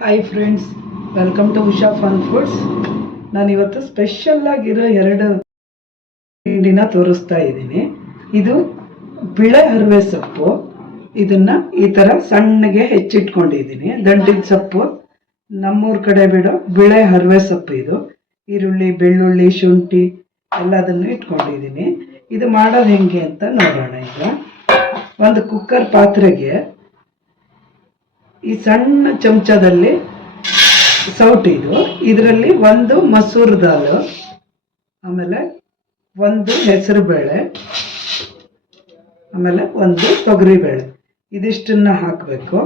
Hi friends, welcome to Usha fun foods. ನಾನಿವತ್ತು special ಆಗಿರೋ 2 ತಿಂಡಿನ ತೋರಿಸ್ತಾ ಇದ್ದೀನಿ. ಇದು ಬಿಳೆ ಹರವೆ ಸೊಪ್ಪು. ಇದನ್ನ ಈ ಥರ ಸಣ್ಣಗೆ ಹೆಚ್ಚಿಟ್ಕೊಂಡಿದ್ದೀನಿ. ದಂಡಿನ ಸೊಪ್ಪು ನಮ್ಮೂರ ಕಡೆ ಬಿಡೋ ಬಿಳೆ ಹರವೆ ಸೊಪ್ಪು. ಇದು ಈರುಳ್ಳಿ, ಬೆಳ್ಳುಳ್ಳಿ, ಶುಂಠಿ ಎಲ್ಲದನ್ನು ಇಟ್ಕೊಂಡಿದ್ದೀನಿ. ಇದು ಮಾಡೋದು ಹೆಂಗೆ ಅಂತ ನೋಡೋಣ. ಈಗ ಒಂದು ಕುಕ್ಕರ್ ಪಾತ್ರೆಗೆ ಈ ಸಣ್ಣ ಚಮಚದಲ್ಲಿ ಸೌಟಿದು, ಇದರಲ್ಲಿ 1 ಮಸೂರ್ ದಾಲು, ಆಮೇಲೆ 1 ಹೆಸರು ಬೇಳೆ, ಆಮೇಲೆ 1 ತೊಗರಿ ಬೇಳೆ, ಇದಿಷ್ಟನ್ನ ಹಾಕಬೇಕು.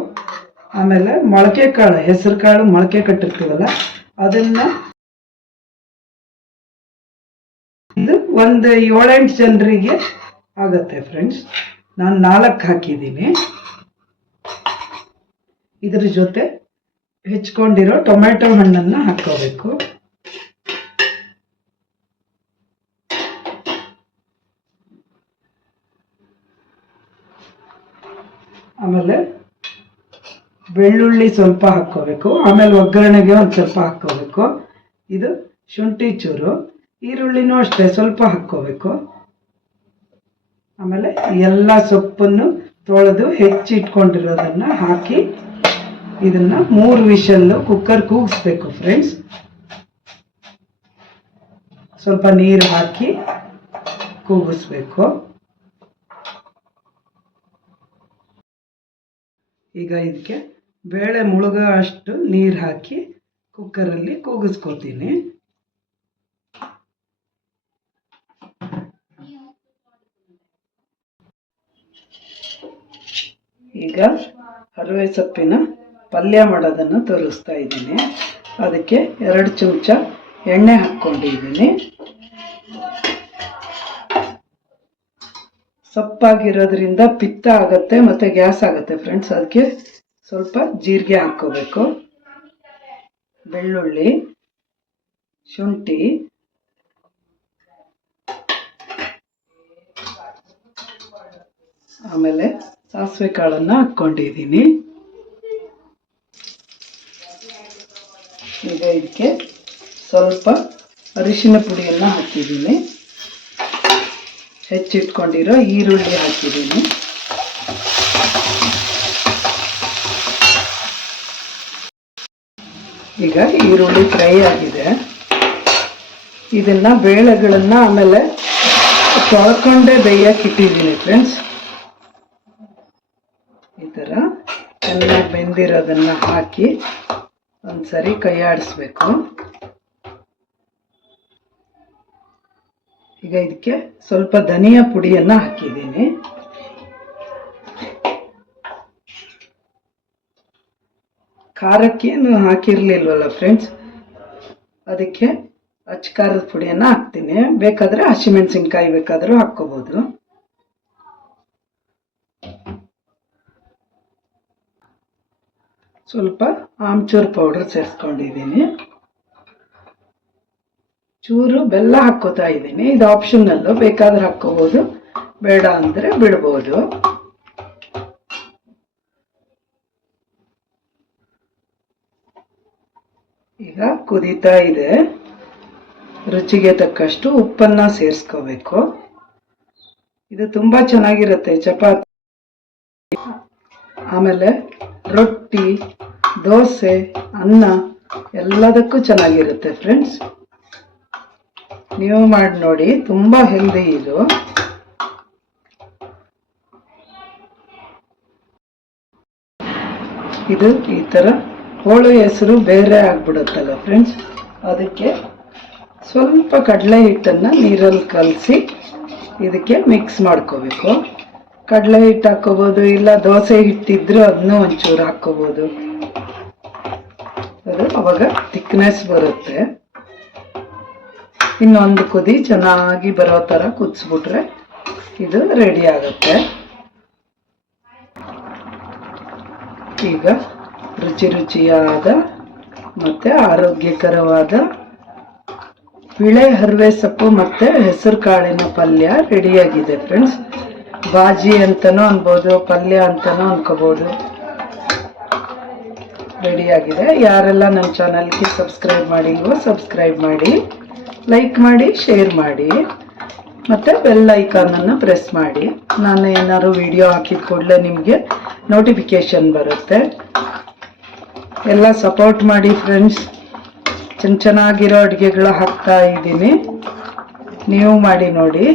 ಆಮೇಲೆ ಮೊಳಕೆ ಕಾಳು, ಹೆಸರು ಕಾಳು ಮೊಳಕೆ ಕಟ್ಟಿರ್ತೀವಲ್ಲ ಅದನ್ನ, ಇದು ಒಂದು 7-8 ಜನರಿಗೆ ಆಗತ್ತೆ ಫ್ರೆಂಡ್ಸ್. ನಾನು 4 ಹಾಕಿದ್ದೀನಿ. ಇದ್ರ ಜೊತೆ ಹೆಚ್ಚಿಕೊಂಡಿರೋ ಟೊಮೆಟೊ ಹಣ್ಣನ್ನು ಹಾಕೋಬೇಕು. ಆಮೇಲೆ ಬೆಳ್ಳುಳ್ಳಿ ಸ್ವಲ್ಪ ಹಾಕೋಬೇಕು. ಆಮೇಲೆ ಒಗ್ಗರಣೆಗೆ ಒಂದು ಸ್ವಲ್ಪ ಹಾಕೋಬೇಕು. ಇದು ಶುಂಠಿ ಚೂರು, ಈರುಳ್ಳಿನೂ ಅಷ್ಟೇ ಸ್ವಲ್ಪ ಹಾಕೋಬೇಕು. ಆಮೇಲೆ ಎಲ್ಲ ಸೊಪ್ಪನ್ನು ತೊಳೆದು ಹೆಚ್ಚಿಟ್ಕೊಂಡಿರೋದನ್ನ ಹಾಕಿ ಇದನ್ನ 3 ವಿಷಲ್ಲು ಕುಕ್ಕರ್ ಕೂಗಿಸ್ಬೇಕು ಫ್ರೆಂಡ್ಸ್. ಸ್ವಲ್ಪ ನೀರು ಹಾಕಿ ಕೂಗಿಸ್ಬೇಕು. ಈಗ ಇದಕ್ಕೆ ಬೇಳೆ ಮುಳುಗೋ ಅಷ್ಟು ನೀರು ಹಾಕಿ ಕುಕ್ಕರಲ್ಲಿ ಕೂಗಿಸ್ಕೊತೀನಿ. ಈಗ ಹರವೆ ಸೊಪ್ಪಿನ ಪಲ್ಯ ಮಾಡೋದನ್ನು ತೋರಿಸ್ತಾ ಇದ್ದೀನಿ. ಅದಕ್ಕೆ 2 ಚಮಚ ಎಣ್ಣೆ ಹಾಕ್ಕೊಂಡಿದ್ದೀನಿ. ಸೊಪ್ಪಾಗಿರೋದ್ರಿಂದ ಪಿತ್ತ ಆಗುತ್ತೆ ಮತ್ತು ಗ್ಯಾಸ್ ಆಗುತ್ತೆ ಫ್ರೆಂಡ್ಸ್. ಅದಕ್ಕೆ ಸ್ವಲ್ಪ ಜೀರಿಗೆ ಹಾಕ್ಕೋಬೇಕು. ಬೆಳ್ಳುಳ್ಳಿ, ಶುಂಠಿ, ಆಮೇಲೆ ಸಾಸಿವೆ ಕಾಳನ್ನು ಹಾಕ್ಕೊಂಡಿದ್ದೀನಿ. ಈಗ ಇದಕ್ಕೆ ಸ್ವಲ್ಪ ಅರಿಶಿನ ಪುಡಿಯನ್ನು ಹಾಕಿದ್ದೀನಿ. ಹೆಚ್ಚಿಟ್ಕೊಂಡಿರೋ ಈರುಳ್ಳಿ ಹಾಕಿದ್ದೀನಿ. ಈಗ ಈರುಳ್ಳಿ ಫ್ರೈ ಆಗಿದೆ. ಇದನ್ನ ಬೇಳೆಗಳನ್ನು ಆಮೇಲೆ ತೊಳ್ಕೊಂಡೇ ಬೇಯಕ್ಕೆ ಇಟ್ಟಿದ್ದೀನಿ ಫ್ರೆಂಡ್ಸ್. ಈ ಥರ ಚೆನ್ನಾಗಿ ಬೆಂದಿರೋದನ್ನು ಹಾಕಿ ಒಂದ್ಸರಿ ಕೈ ಆಡಿಸ್ಬೇಕು. ಈಗ ಇದಕ್ಕೆ ಸ್ವಲ್ಪ ಧನಿಯಾ ಪುಡಿಯನ್ನು ಹಾಕಿದ್ದೀನಿ. ಖಾರಕ್ಕೇನು ಹಾಕಿರ್ಲಿಲ್ವಲ್ಲ ಫ್ರೆಂಡ್ಸ್, ಅದಕ್ಕೆ ಅಚ್ಚ ಖಾರದ ಪುಡಿಯನ್ನು ಹಾಕ್ತೀನಿ. ಬೇಕಾದರೆ ಹಸಿಮೆಣಸಿನ್ಕಾಯಿ ಬೇಕಾದರೂ ಹಾಕ್ಕೋಬೋದು. ಸ್ವಲ್ಪ ಆಮ್ಚೂರ್ ಪೌಡರ್ ಸೇರಿಸ್ಕೊಂಡಿದ್ದೀನಿ. ಚೂರು ಬೆಲ್ಲ ಹಾಕ್ಕೋತಾ ಇದ್ದೀನಿ. ಇದು ಆಪ್ಷನಲ್ಲು, ಬೇಕಾದ್ರೆ ಹಾಕ್ಕೋಬೋದು, ಬೇಡ ಅಂದರೆ ಬಿಡ್ಬೋದು. ಈಗ ಕುದೀತಾ ಇದೆ. ರುಚಿಗೆ ತಕ್ಕಷ್ಟು ಉಪ್ಪನ್ನು ಸೇರಿಸ್ಕೋಬೇಕು. ಇದು ತುಂಬ ಚೆನ್ನಾಗಿರುತ್ತೆ ಚಪಾತಿ, ಆಮೇಲೆ ರೊಟ್ಟಿ, ದೋಸೆ, ಅನ್ನ ಎಲ್ಲದಕ್ಕೂ ಚೆನ್ನಾಗಿರುತ್ತೆ ಫ್ರೆಂಡ್ಸ್. ನೀವು ಮಾಡಿ ನೋಡಿ, ತುಂಬ ಹೆಲ್ದಿ ಇದು. ಇದು ಈ ಥರ ಹೋಳು ಹೆಸರು ಬೇರೆ ಆಗ್ಬಿಡುತ್ತಲ್ಲ ಫ್ರೆಂಡ್ಸ್, ಅದಕ್ಕೆ ಸ್ವಲ್ಪ ಕಡಲೆ ಹಿಟ್ಟನ್ನು ನೀರಲ್ಲಿ ಕಲಸಿ ಇದಕ್ಕೆ ಮಿಕ್ಸ್ ಮಾಡ್ಕೋಬೇಕು. ಕಡಲೆ ಹಿಟ್ಟು ಹಾಕ್ಕೋಬೋದು, ಇಲ್ಲ ದೋಸೆ ಹಿಟ್ಟಿದ್ರು ಅದನ್ನೂ ಒಂಚೂರು ಹಾಕ್ಕೋಬೋದು. ಅದು ಅವಾಗ ಥಿಕ್ನೆಸ್ ಬರುತ್ತೆ. ಇನ್ನೊಂದು ಕುದಿ ಚೆನ್ನಾಗಿ ಬರೋ ಥರ ಕುದಿಸ್ಬಿಟ್ರೆ ಇದು ರೆಡಿ ಆಗುತ್ತೆ. ಈಗ ರುಚಿಯಾದ ಮತ್ತು ಆರೋಗ್ಯಕರವಾದ ಬಿಳೆ ಹರವೆ ಸೊಪ್ಪು ಮತ್ತು ಹೆಸರು ಕಾಳಿನ ಪಲ್ಯ ರೆಡಿಯಾಗಿದೆ ಫ್ರೆಂಡ್ಸ್. ಬಾಜಿ ಅಂತನೂ ಅನ್ಬೋದು, ಪಲ್ಯ ಅಂತನೂ ಅನ್ಕೋಬೋದು. ರೆಡಿಯಾಗಿದೆ. ಯಾರೆಲ್ಲ ನನ್ನ ಚಾನಲ್ಗೆ ಸಬ್ಸ್ಕ್ರೈಬ್ ಮಾಡಿಲ್ವೋ ಸಬ್ಸ್ಕ್ರೈಬ್ ಮಾಡಿ, ಲೈಕ್ ಮಾಡಿ, ಶೇರ್ ಮಾಡಿ, ಮತ್ತು ಬೆಲ್ ಐಕಾನನ್ನು ಪ್ರೆಸ್ ಮಾಡಿ. ನಾನು ಏನಾದ್ರು ವಿಡಿಯೋ ಹಾಕಿದ ಕೂಡಲೇ ನಿಮಗೆ ನೋಟಿಫಿಕೇಷನ್ ಬರುತ್ತೆ. ಎಲ್ಲ ಸಪೋರ್ಟ್ ಮಾಡಿ ಫ್ರೆಂಡ್ಸ್. ಚೆನ್ನಾಗಿರೋ ಅಡುಗೆಗಳು ಹಾಕ್ತಾ ಇದ್ದೀನಿ, ನೀವು ಮಾಡಿ ನೋಡಿ.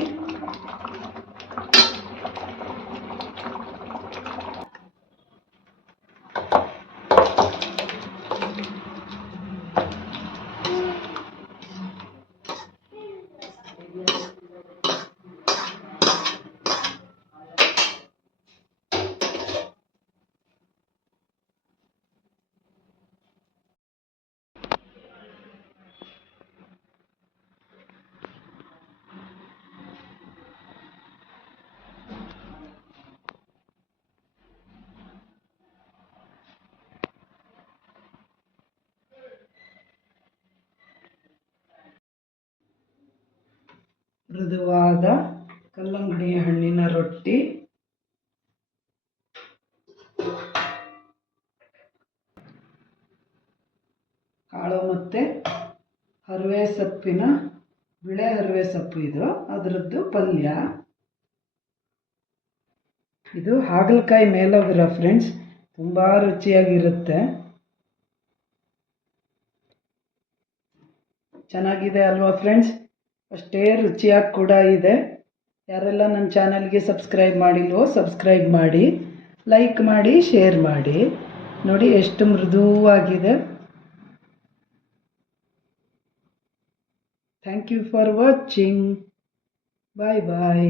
ಮೃದುವಾದ ಕಲ್ಲಂಗಡಿ ಹಣ್ಣಿನ ರೊಟ್ಟಿ, ಕಾಳು ಮತ್ತು ಹರವೆ ಸೊಪ್ಪಿನ, ಬಿಳೆ ಹರವೆ ಸೊಪ್ಪು ಇದು, ಅದರದ್ದು ಪಲ್ಯ. ಇದು ಹಾಗಲಕಾಯಿ ಮೇಲೋಗರ ಫ್ರೆಂಡ್ಸ್, ತುಂಬ ರುಚಿಯಾಗಿರುತ್ತೆ. ಚೆನ್ನಾಗಿದೆ ಅಲ್ವಾ ಫ್ರೆಂಡ್ಸ್? ಅಷ್ಟೇ ರುಚಿಯಾಗಿ ಕೂಡ ಇದೆ. ಯಾರೆಲ್ಲ ನನ್ನ ಚಾನಲ್ಗೆ ಸಬ್ಸ್ಕ್ರೈಬ್ ಮಾಡಿಲ್ವೋ ಸಬ್ಸ್ಕ್ರೈಬ್ ಮಾಡಿ, ಲೈಕ್ ಮಾಡಿ, ಶೇರ್ ಮಾಡಿ. ನೋಡಿ ಎಷ್ಟು ಮೃದುವಾಗಿದೆ. Thank you for watching. Bye bye.